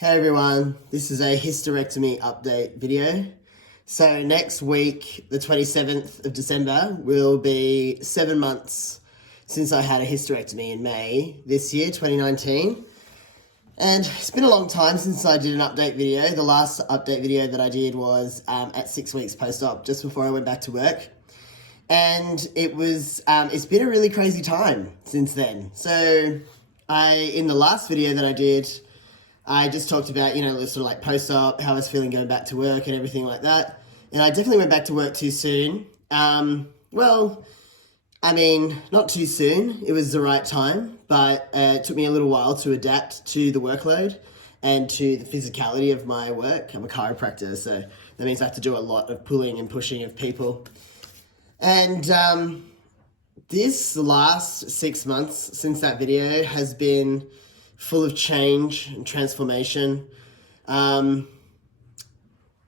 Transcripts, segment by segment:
Hey everyone, this is a hysterectomy update video. So next week, the 27th of December, will be 7 months since I had a hysterectomy in May this year, 2019. And it's been a long time since I did an update video. The last update video that I did was at 6 weeks post-op, just before I went back to work. And it's been a really crazy time since then. So in the last video that I did, I just talked about, sort of like post-op, how I was feeling going back to work and everything like that. And I definitely went back to work too soon. Not too soon. It was the right time, but it took me a little while to adapt to the workload and to the physicality of my work. I'm a chiropractor, so that means I have to do a lot of pulling and pushing of people. And this last 6 months since that video has been full of change and transformation.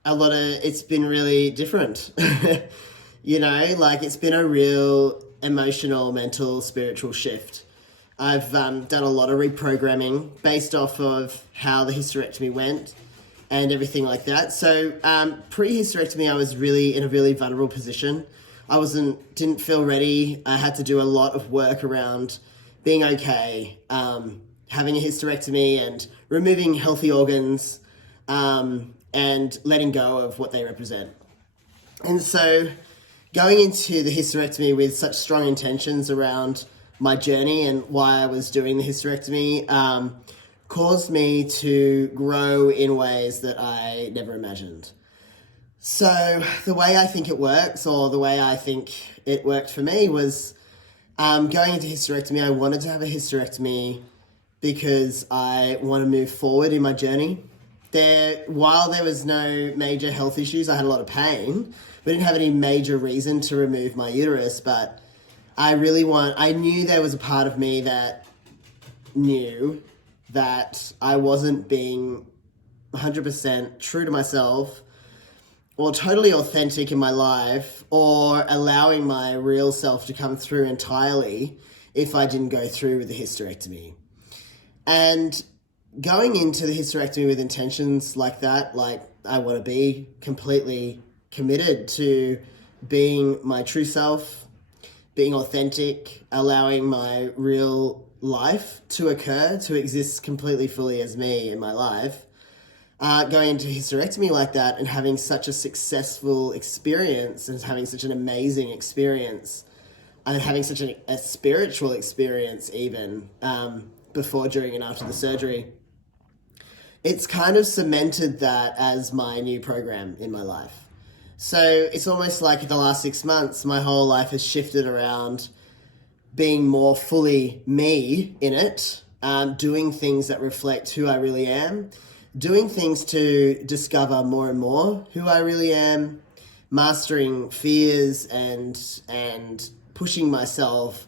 It's been really different. It's been a real emotional, mental, spiritual shift. I've done a lot of reprogramming based off of how the hysterectomy went and everything like that. So pre-hysterectomy, I was really in a really vulnerable position. I didn't feel ready. I had to do a lot of work around being okay, having a hysterectomy and removing healthy organs, and letting go of what they represent. And so going into the hysterectomy with such strong intentions around my journey and why I was doing the hysterectomy caused me to grow in ways that I never imagined. So the way I think it works, or the way I think it worked for me, was going into hysterectomy. I wanted to have a hysterectomy because I want to move forward in my journey. While there was no major health issues, I had a lot of pain, but I didn't have any major reason to remove my uterus. But I knew there was a part of me that knew that I wasn't being 100% true to myself or totally authentic in my life or allowing my real self to come through entirely if I didn't go through with the hysterectomy. And going into the hysterectomy with intentions like that, like I want to be completely committed to being my true self, being authentic, allowing my real life to occur, to exist completely fully as me in my life, going into hysterectomy like that and having such a successful experience and having such an amazing experience and having such a spiritual experience even, before, during, and after the surgery, it's kind of cemented that as my new program in my life. So it's almost like the last 6 months, my whole life has shifted around being more fully me in it, doing things that reflect who I really am, doing things to discover more and more who I really am, mastering fears and pushing myself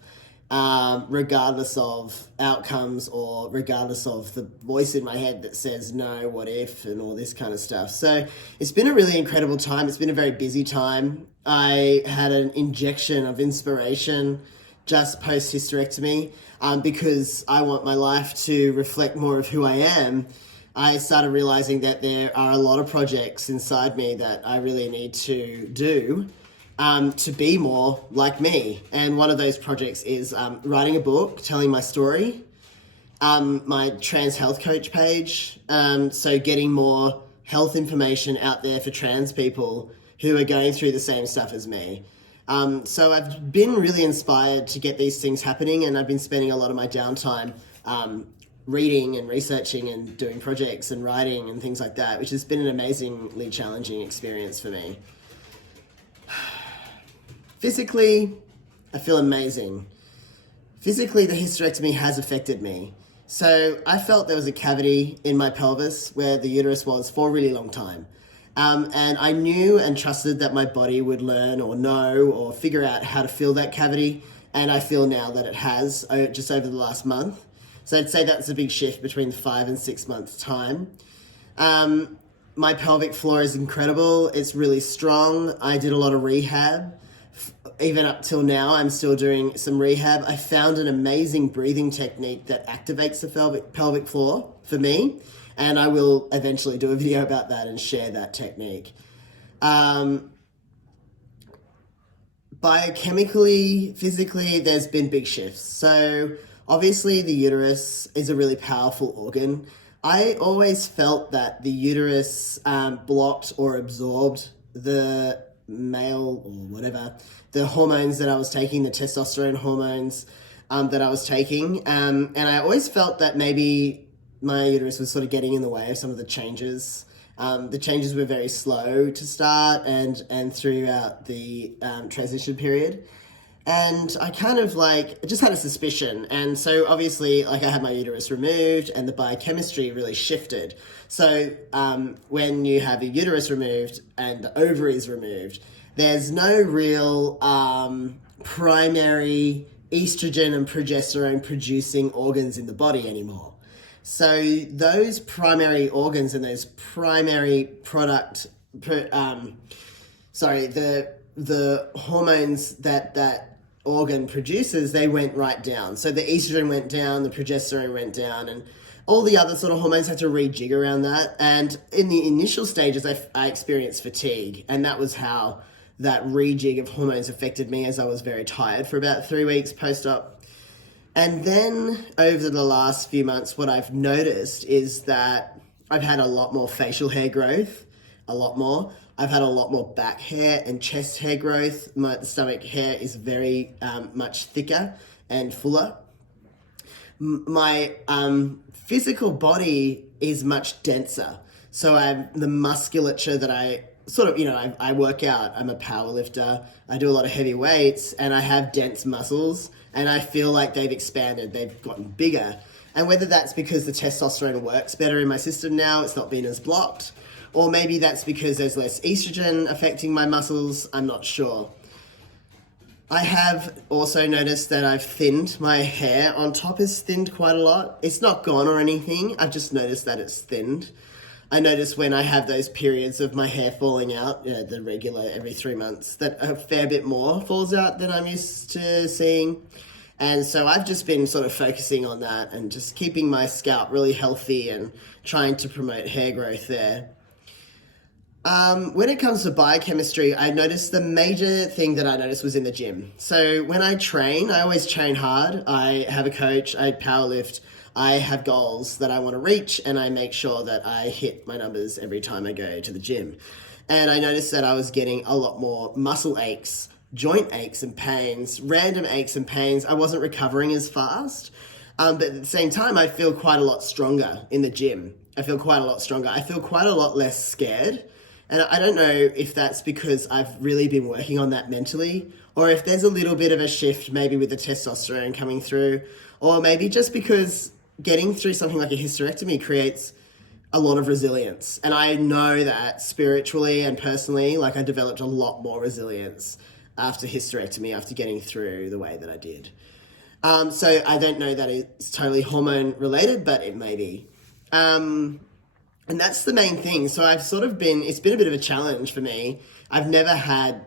regardless of outcomes or regardless of the voice in my head that says no, what if, and all this kind of stuff. So it's been a really incredible time. It's been a very busy time. I had an injection of inspiration just post-hysterectomy because I want my life to reflect more of who I am. I started realizing that there are a lot of projects inside me that I really need to do to be more like me. And one of those projects is writing a book, telling my story, my trans health coach page, so getting more health information out there for trans people who are going through the same stuff as me. So I've been really inspired to get these things happening, and I've been spending a lot of my downtime reading and researching and doing projects and writing and things like that, which has been an amazingly challenging experience for me. Physically, I feel amazing. Physically, the hysterectomy has affected me. So I felt there was a cavity in my pelvis where the uterus was for a really long time. And I knew and trusted that my body would learn or know or figure out how to fill that cavity. And I feel now that it has just over the last month. So I'd say that's a big shift between 5 and 6 months time. My pelvic floor is incredible. It's really strong. I did a lot of rehab. Even up till now, I'm still doing some rehab. I found an amazing breathing technique that activates the pelvic floor for me And I will eventually do a video about that and share that technique. Biochemically, physically, there's been big shifts. So obviously the uterus is a really powerful organ. I always felt that the uterus blocked or absorbed the male or whatever, the hormones that I was taking, the testosterone hormones that I was taking. And I always felt that maybe my uterus was sort of getting in the way of some of the changes. The changes were very slow to start and throughout the transition period. And I kind of just had a suspicion. And so obviously I had my uterus removed and the biochemistry really shifted. So when you have your uterus removed and the ovaries removed, there's no real primary estrogen and progesterone producing organs in the body anymore. So those primary organs and those primary the hormones that organ produces, they went right down. So the estrogen went down, the progesterone went down, and all the other sort of hormones had to rejig around that. And in the initial stages, I experienced fatigue, and that was how that rejig of hormones affected me, as I was very tired for about 3 weeks post-op. And then over the last few months, what I've noticed is that I've had a lot more facial hair growth, a lot more. I've had a lot more back hair and chest hair growth. My stomach hair is very much thicker and fuller. My physical body is much denser. So the musculature that I I work out. I'm a power lifter. I do a lot of heavy weights and I have dense muscles and I feel like they've expanded. They've gotten bigger. And whether that's because the testosterone works better in my system now, it's not been as blocked, or maybe that's because there's less estrogen affecting my muscles, I'm not sure. I have also noticed that I've thinned. My hair on top has thinned quite a lot. It's not gone or anything. I've just noticed that it's thinned. I notice when I have those periods of my hair falling out, the regular every 3 months, that a fair bit more falls out than I'm used to seeing. And so I've just been sort of focusing on that and just keeping my scalp really healthy and trying to promote hair growth there. When it comes to biochemistry, I noticed the major thing that I noticed was in the gym. So when I train, I always train hard. I have a coach, I powerlift, I have goals that I want to reach, and I make sure that I hit my numbers every time I go to the gym. And I noticed that I was getting a lot more muscle aches, joint aches and pains, random aches and pains. I wasn't recovering as fast. But at the same time, I feel quite a lot stronger in the gym. I feel quite a lot stronger. I feel quite a lot less scared. And I don't know if that's because I've really been working on that mentally, or if there's a little bit of a shift maybe with the testosterone coming through, or maybe just because getting through something like a hysterectomy creates a lot of resilience. And I know that spiritually and personally, I developed a lot more resilience after hysterectomy, after getting through the way that I did. So I don't know that it's totally hormone related, but it may be. And that's the main thing. So it's been a bit of a challenge for me. I've never had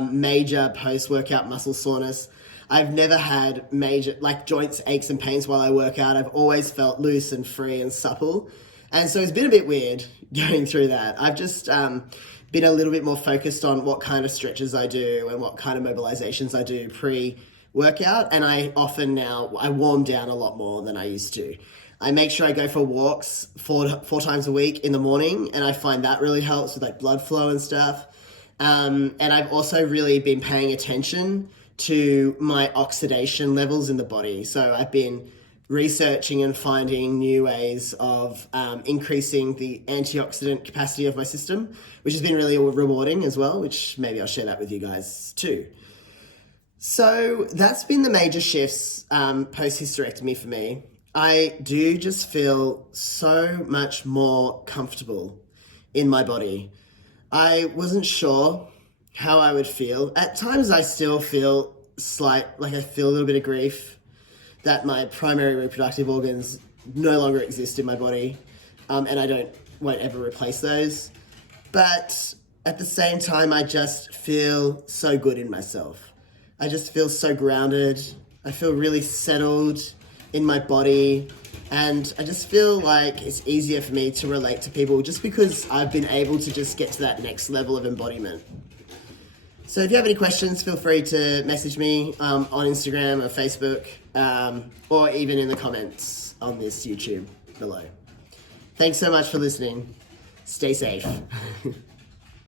major post-workout muscle soreness. I've never had major, joints, aches and pains while I work out. I've always felt loose and free and supple. And so it's been a bit weird going through that. I've just been a little bit more focused on what kind of stretches I do and what kind of mobilizations I do pre-workout. And I warm down a lot more than I used to. I make sure I go for walks four times a week in the morning, and I find that really helps with blood flow and stuff. And I've also really been paying attention to my oxidation levels in the body. So I've been researching and finding new ways of increasing the antioxidant capacity of my system, which has been really rewarding as well, which maybe I'll share that with you guys too. So that's been the major shifts post-hysterectomy for me. I do just feel so much more comfortable in my body. I wasn't sure how I would feel. At times I still feel I feel a little bit of grief that my primary reproductive organs no longer exist in my body, and I won't ever replace those. But at the same time, I just feel so good in myself. I just feel so grounded. I feel really settled. in my body. And I just feel like it's easier for me to relate to people just because I've been able to just get to that next level of embodiment. So if you have any questions, feel free to message me on Instagram or Facebook, or even in the comments on this YouTube below. Thanks so much for listening. Stay safe.